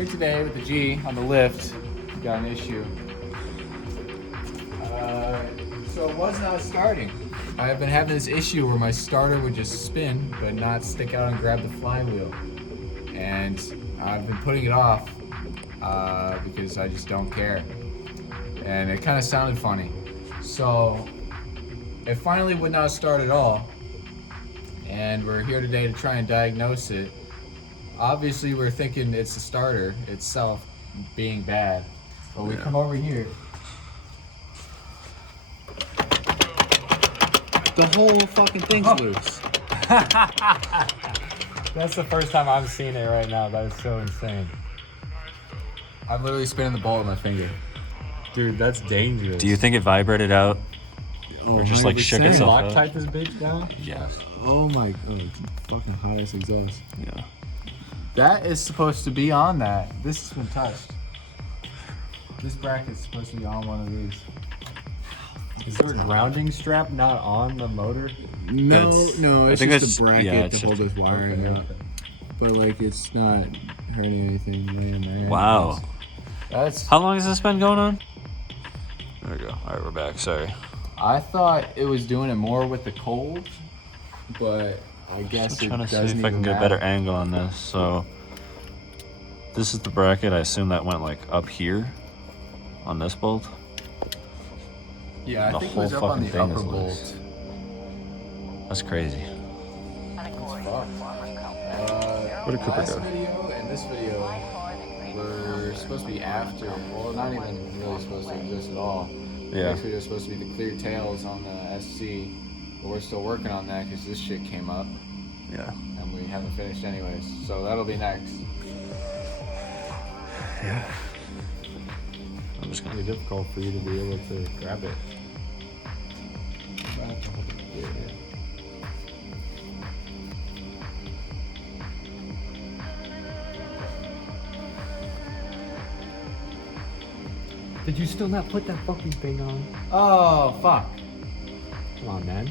Here today with the G on the lift. Got an issue. So it was not starting. I've been having this issue where my starter would just spin but not stick out and grab the flywheel. And I've been putting it off because I just don't care. And it kind of sounded funny. So it finally would not start at all. And we're here today to try and diagnose it. Obviously we're thinking it's the starter itself being bad. But we come over here. The whole fucking thing's loose. That's the first time I'm seeing it right now. That is so insane. I'm literally spinning the ball with my finger. Dude, that's dangerous. Do you think it vibrated out? Or just like shook itself out? Loctite this bitch down? Yeah. Oh my god, it's fucking highest exhaust. Yeah. That is supposed to be on that. This has been touched. This bracket's supposed to be on one of these. Is there a grounding strap not on the motor? No, it's just a bracket yeah, to hold this wiring up. But like, it's not hurting anything laying there. Wow. That's. How long has this been going on? There we go. All right, we're back. Sorry. I thought it was doing it more with the cold, but I guess I'm trying it to see doesn't if I even can get a matter. better angle on this. So this is the bracket. I assume that went like up here on this bolt. Yeah, I The think it whole was up on fucking the thing upper is loose. bolt. That's crazy. What did Cooper Last go? video and this video were supposed to be after. Well, not even really supposed to exist at all. Yeah. Next video was supposed to be the clear tails on the SC, but we're still working on that because this shit came up Yeah. and we haven't finished anyways. So that'll be next. Yeah. I'm just It's gonna. gonna be difficult for you to be able to grab it. Did you still not put that fucking thing on? Oh fuck! Come on, man.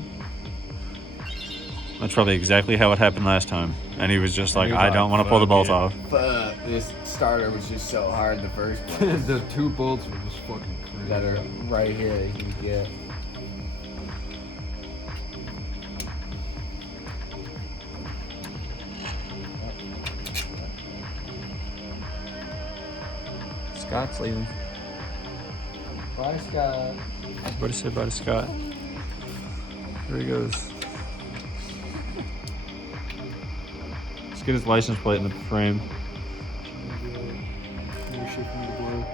That's probably exactly how it happened last time. And he was just like, He was I like, don't want to pull the "Fuck bolt it." off. Fuck! This starter was just so hard in the first place. The two bolts were just fucking crazy. That are right here that you can get. Scott's leaving. Bye, Scott. What did he say bye to Scott? There he goes. Let's get his license plate in the frame. More shit from the blue.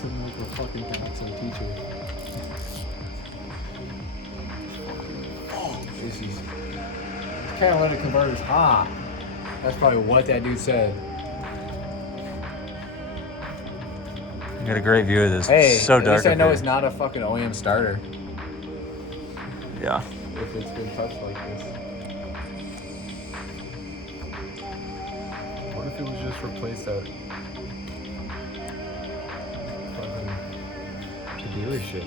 Something like a fucking Tyson teacher. This is catalytic converters hot. That's probably what that dude said. You got a great view of this. Hey, so at dark. least I up know here. it's not a fucking OEM starter. Yeah. If it's been touched like this. What if it was just replaced that fucking dealership?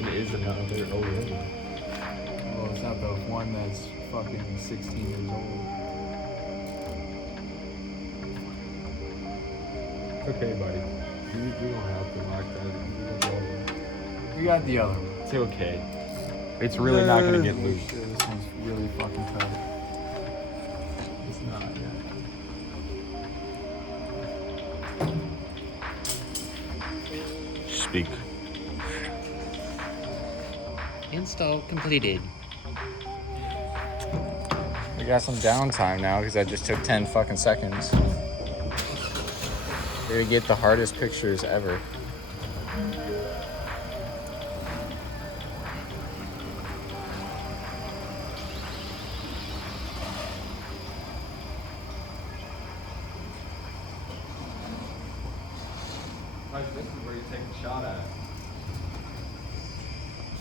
It is another OEM. Well, it's not the one that's fucking 16 years old. Okay, buddy. You don't have to lock that. You got the other one. It's okay. It's really not gonna get loose. Sure, this one's really fucking tight. It's not, yeah. Speak. Install completed. We got some downtime now because that just took 10 fucking seconds. We're gonna get the hardest pictures ever. This is where you take a shot at.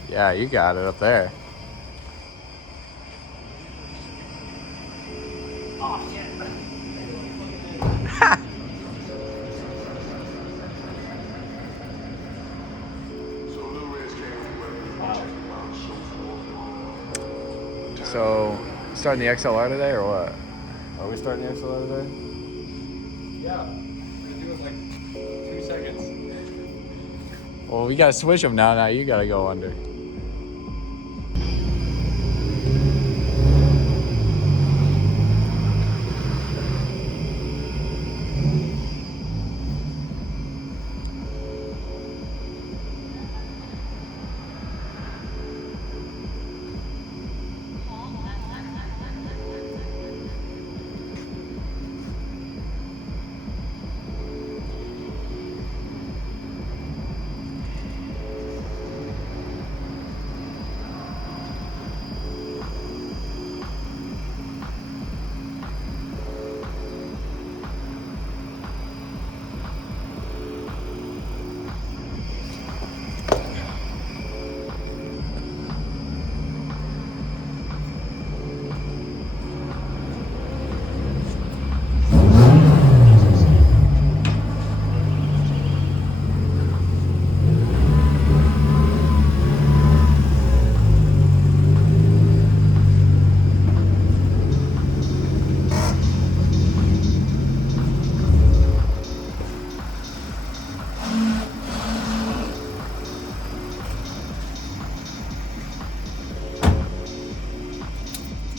Yeah, you got it up there. So, starting the XLR today or what? Are we starting the XLR today? Yeah. I'm gonna do it like 2 seconds. Well, we gotta switch them now. Now you gotta go under.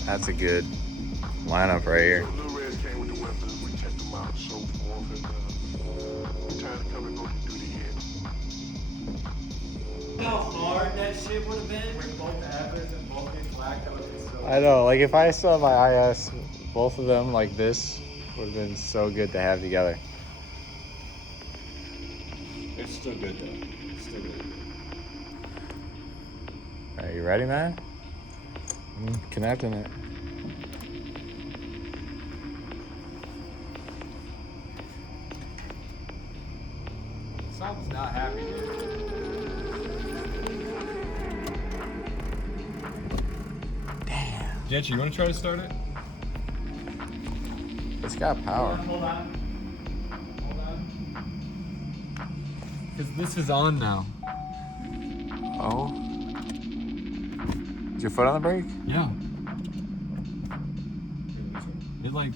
That's a good lineup right here. Little Reds came with the weapons. We checked them out, so forth, and we tried to come and go to duty here. How hard that shit would have been? With both the Evans and both being black, that would be so. I know, like if I still had my IS, both of them like this would have been so good to have together. It's still good though. It's still good. Are you ready, man? I'm connecting it. Something's not happy, dude. Damn. Jetty, you want to try to start it? It's got power. Hold on. Because this is on now. Oh. Is your foot on the brake? Yeah. It like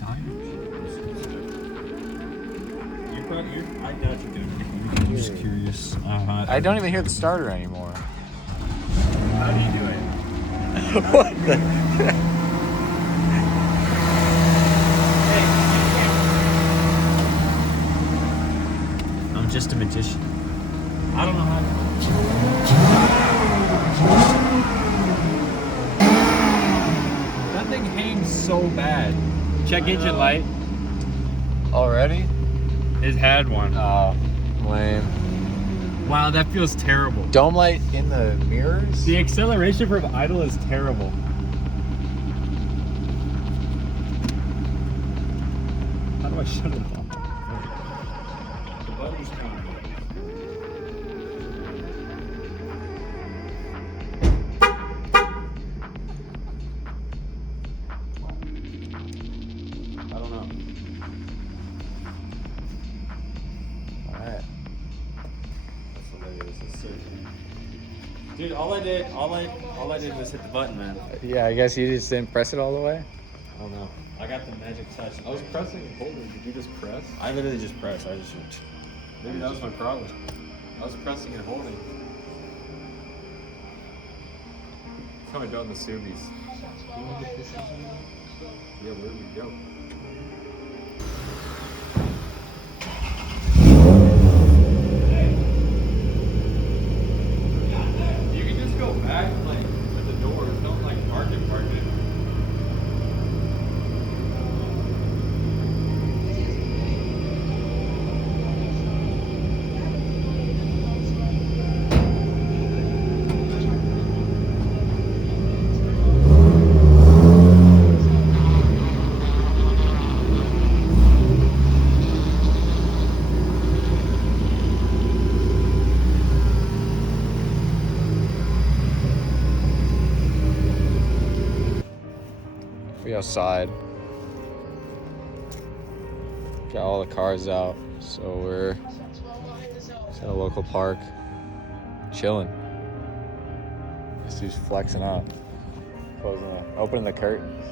dying. I got you, dude. I'm just curious. I don't even hear the starter anymore. How do you do it? What the? I'm just a magician. I don't know how to. That thing hangs so bad. Check engine light. Already? It had one. Oh, lame. Wow, that feels terrible. Dome light in the mirrors? The acceleration from idle is terrible. How do I shut it off? The button's kind of. I don't know. Alright. That's hilarious. It's so. Dude, all I did was hit the button, man. Yeah, I guess you just didn't press it all the way? I don't know. I got the magic touch. I was pressing and holding. Did you just press? I literally just pressed. I just. Maybe that was my problem. I was pressing and holding. That's how I do on the Subies. Yeah, where do we go? You can just go back, like, at the doors. Don't, like, park it. We outside. Got all the cars out, so we're just at a local park, chilling. This dude's flexing up, opening the curtains.